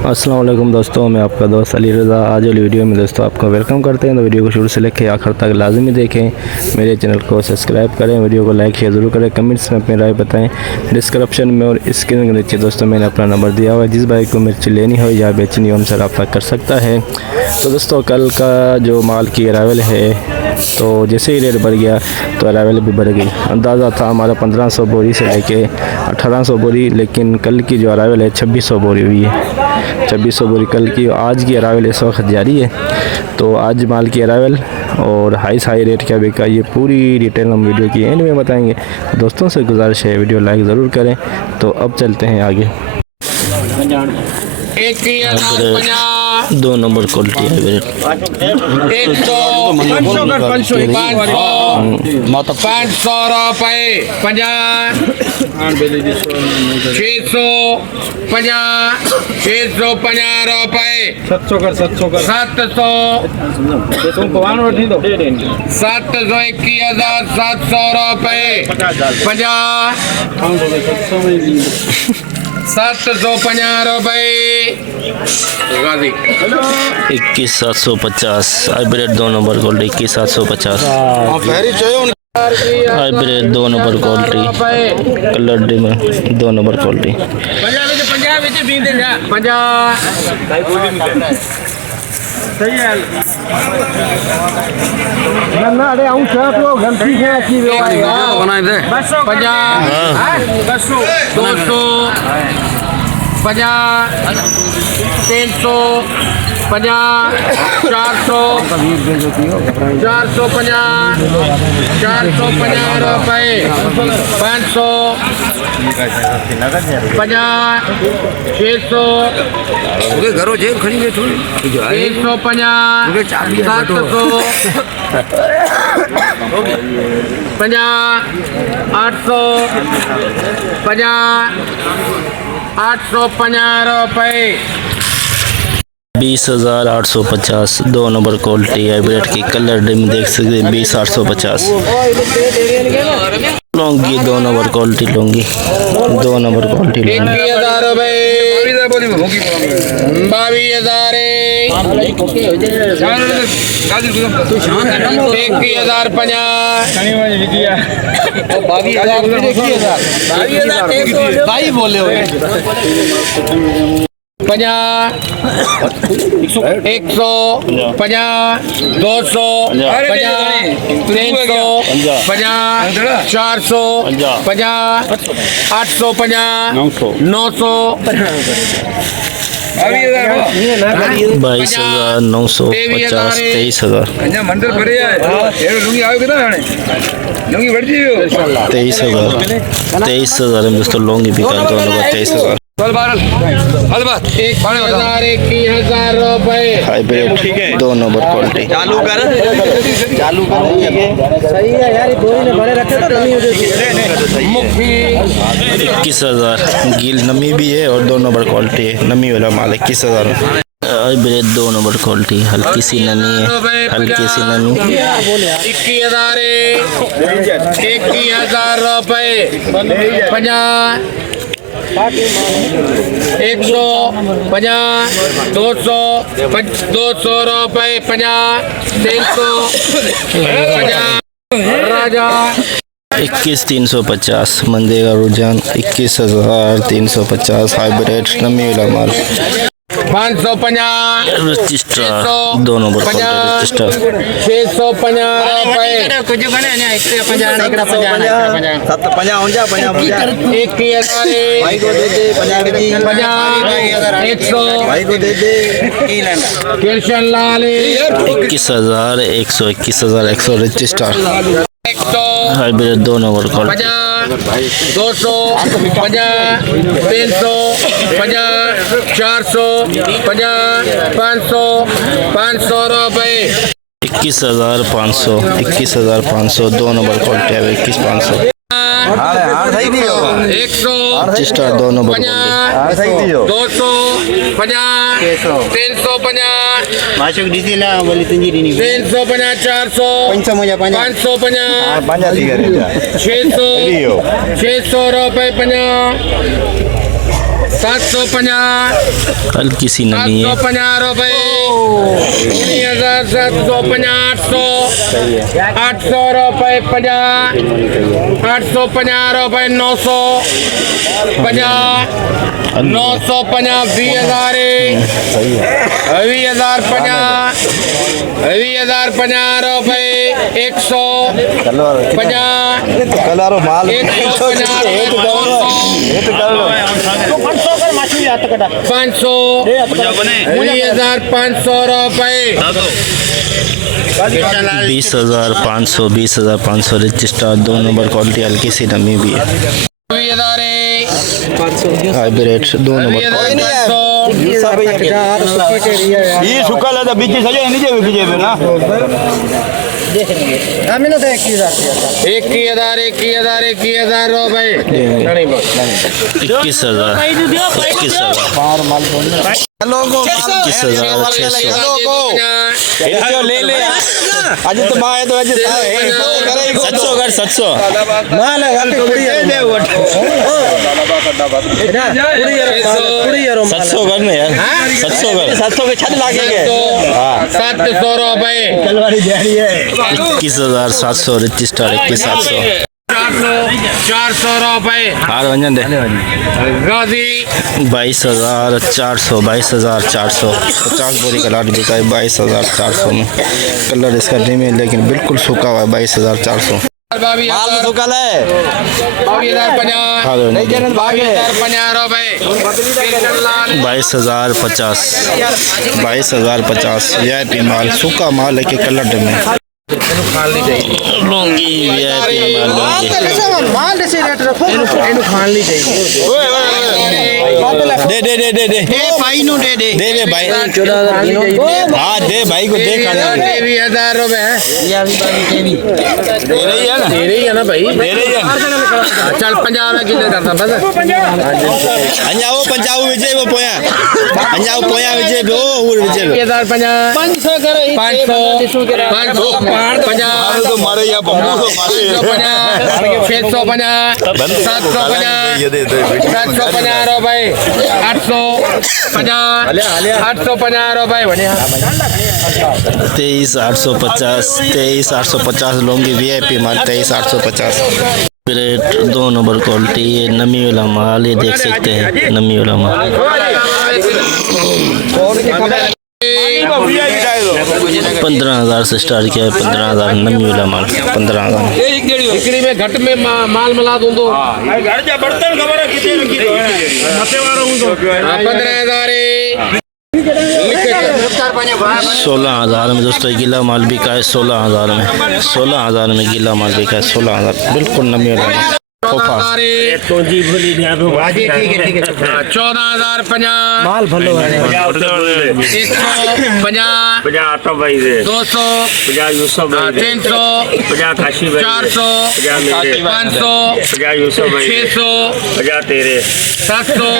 अस्सलाम वालेकुम दोस्तों, मैं आपका दोस्त अली रज़ा। आज वाली वीडियो में दोस्तों आपको वेलकम करते हैं। तो वीडियो को शुरू से लेकर आखिर तक लाजमी देखें, मेरे चैनल को सब्सक्राइब करें, वीडियो को लाइक शेयर ज़रूर करें, कमेंट्स में अपनी राय बताएं। डिस्क्रिप्शन में और स्क्रीन के नीचे दोस्तों मैंने अपना नंबर दिया हुआ है, जिस भाई को मिर्ची लेनी हो या बेचनी हो हमसे रब्ता कर सकता है। तो दोस्तों कल का जो माल की अरावल है, तो जैसे ही रेट बढ़ गया तो अरावल भी बढ़ गई। अंदाज़ा था हमारा 1500 बोरी से लेके 1800 बोरी, लेकिन कल की जो अरावल है 2600 बोरी हुई है। 2600 बोरी कल की। आज की अरावल इस वक्त जारी है। तो आज माल की अरावल और हाई रेट क्या बिका, ये पूरी डिटेल हम वीडियो की एंड में बताएंगे। दोस्तों से गुजारिश है वीडियो लाइक ज़रूर करें। तो अब चलते हैं आगे। 2 नंबर क्वालिटी है 500 रुपये 50 650 रुपये 700 721,700 रुपये 750 रुपये 21,750 hybrid 2 number quality 21,750 hybrid 2 number quality colour dim 2 number quality 20,850 2 number quality hybrid की कलर डिम देख सकते हैं 20,850 Laungi 2 number quality Laungi 2 number quality Laungi 22,950 23,000 में दोस्तों लौंगी भी कर 23,000 हाइब्रिड 2 नंबर क्वालिटी चालू कर सही है यार, ने बड़े रखे तो 21,000 गील नमी भी है और 2 नंबर क्वालिटी है, नमी वाला माल 21,000 हाइब्रिड 2 नंबर क्वालिटी हल्की सी नमी है, हल्की सी नमी 21,000 रुपये 50 150 200 रुपये 50 350 राजा 21,350 मंदेगा रुझान 21,350 हाइब्रिड नमी वाला माल 550 रजिस्टर 2 नंबर रजिस्टर 650 रुपये 21,100 रजिस्टर हाइब्रिड 2 नंबर क्वालिटी 250 350 450 500 रुपये 21,500 2 नंबर क्वालिटी है 21,500 रजिस्टर 2 नंबर 250 350 400 550 600 रुपये 50 750 हल्की सी नमी है। 750 रुपए 750 800 रुपए 50 850 रुपए 900 50 950 20,000 20,000 50 20,050 रुपए 100 50 कलर माल 500 20,500 रुपए 20,500 रिच स्टार 2 नंबर क्वालिटी, हल्की सी नमी भी है। 20,000 हाइब्रिड 2 नंबर ये सुखा लेता बीच सजे नीचे भी बीजे पे ना 21,000 रुपए 21,000 ले ले आज तो माँ है तो आज 700 कर 700 माल है 700 करने यार 700 कर 700 के छत लागेंगे 700 रुपए कलवारी जारी है 21,700 रिच स्टार 21,700 400 रुपए हार वंजन दे गाजी 22,400 22,400 50 बोरी का लाट बिका है 22,400 में। कलर इसका ड्रीम है लेकिन बिल्कुल सूखा हुआ है 22,400। माल सुखल है 22,050 नहीं जनन भागे 22,050 रुपए 22,050 22,050 VIP माल, सूखा माल है कि कलर ड्रीम है। लूंगी VIP माल लूंगी दे दे दे दे दे भाई नु दे दे दे दे भाई हाँ दे भाई को दे खाने 23,000 रुपए दे रही है ना भाई दे रही है चल 50 में किलो करता बस अंजाओ पंजाब विजय वो पोया अंजाओ पोया विजय वो उर विजय 500 करो 550 तो मारे या बम्बू तो मारे 650 750 750 रुपए 850 रुपए बढ़िया 23,850 लूंगी VIP माल 23,850 रेट 2 नंबर क्वालिटी। ये नमी वाला माल, ये देख सकते हैं नमी वाला माल 15,000 से स्टार्ट किया है 15,000 नमी वाला माल 15,000 बिक्री में घट में माल मिला दूं तो 16,000 में दोस्तों गीला माल बिका है 16,000 में 16,000 में गीला माल बिका है 16,000 बिल्कुल नमी वाला माल। 14,050 माल भलो 150 200 300 400 500 600 700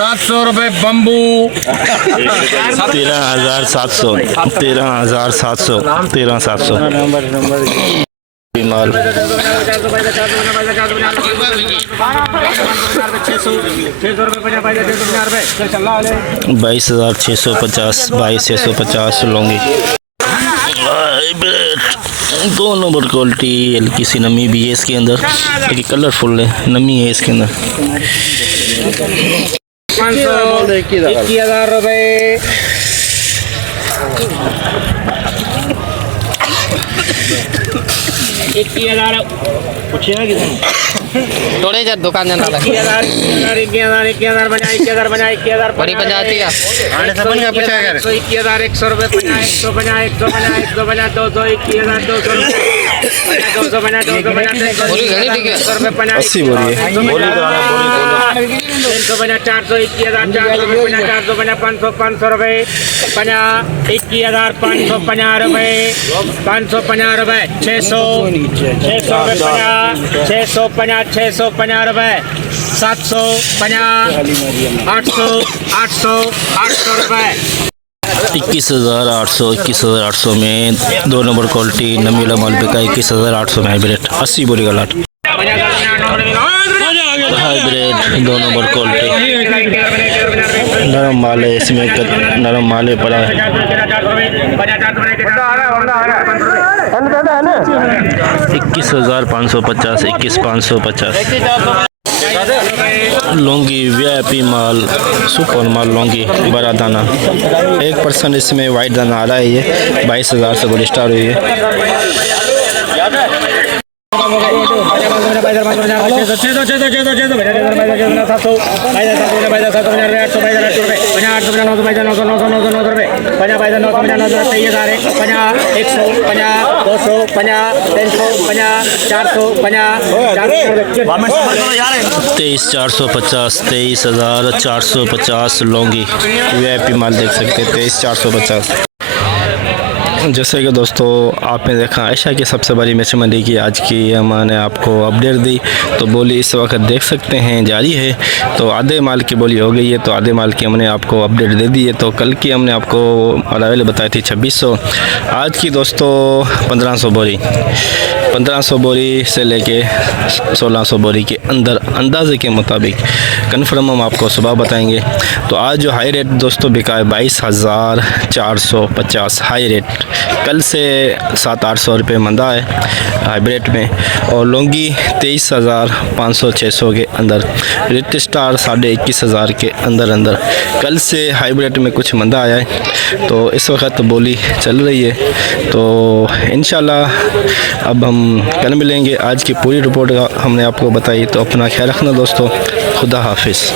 700 रुपए बम्बू 13,700 13,700 माल 22,650 22,650 लूंगी। 2 नंबर क्वालिटी, हल्की सी नमी भी है इसके अंदर, लेकिन कलरफुल है, नमी है इसके अंदर। 21,000 रुपए 21,000 पूछिए ना किसी थोड़े जब दुकान जाना था 21,000 बना 21,000 बड़ी पंचायती का आने से बन गया पूछा कर 21,000 100 रुपए 150 200 21,000 200 बना 200 बोली घनी ठीक है 100 रुपए 80 बोलिए 300 बना 400 21,000 400 बना 400 बना 500 रुपए 21,550 रुपए 550 रुपए 600 650 रुपए 750 800 रुपए 21,800 में 2 नंबर क्वालिटी नमीला माल बिका 21,800 में हाइब्रिड 80 बोरी का लाट हाइब्रिड 2 नंबर क्वालिटी नरम माल है इसमें नरम माल है पड़ा है 21,550 21,550 लौंगी वीआईपी माल सुपर माल लौंगी बड़ा दाना 1% इसमें वाइट दाना आ रहा है ये 22,000 से गोल्ड स्टार हुई है तेईस 23,450 लौंगी वीआईपी माल देख सकते हैं 23,450। जैसे कि दोस्तों आपने देखा एशिया की सबसे बड़ी मछली मंडी की आज की मैंने आपको अपडेट दी। तो बोली इस वक्त देख सकते हैं जारी है, तो आधे माल की बोली हो गई है, तो आधे माल की हमने आपको अपडेट दे दी है। तो कल की हमने आपको अरावल बताई थी 2600, आज की दोस्तों 1500 बोरी से लेके 1600 बोरी के अंदर अंदाजे के मुताबिक कन्फर्म हम आपको सुबह बताएंगे। तो आज जो हाई रेट दोस्तों बिका है 22,450 हाई रेट, कल से 700-800 रुपये मंदा है हाइब्रिड में, और लौंगी 23,500-600 के अंदर, रेट स्टार 21,500 के अंदर कल से हाइब्रिड में कुछ मंदा आया है। तो इस वक्त बोली चल रही है, तो इंशाल्लाह अब हम कल मिलेंगे। आज की पूरी रिपोर्ट हमने आपको बताई, तो अपना ख्याल रखना दोस्तों, खुदा हाफिज़।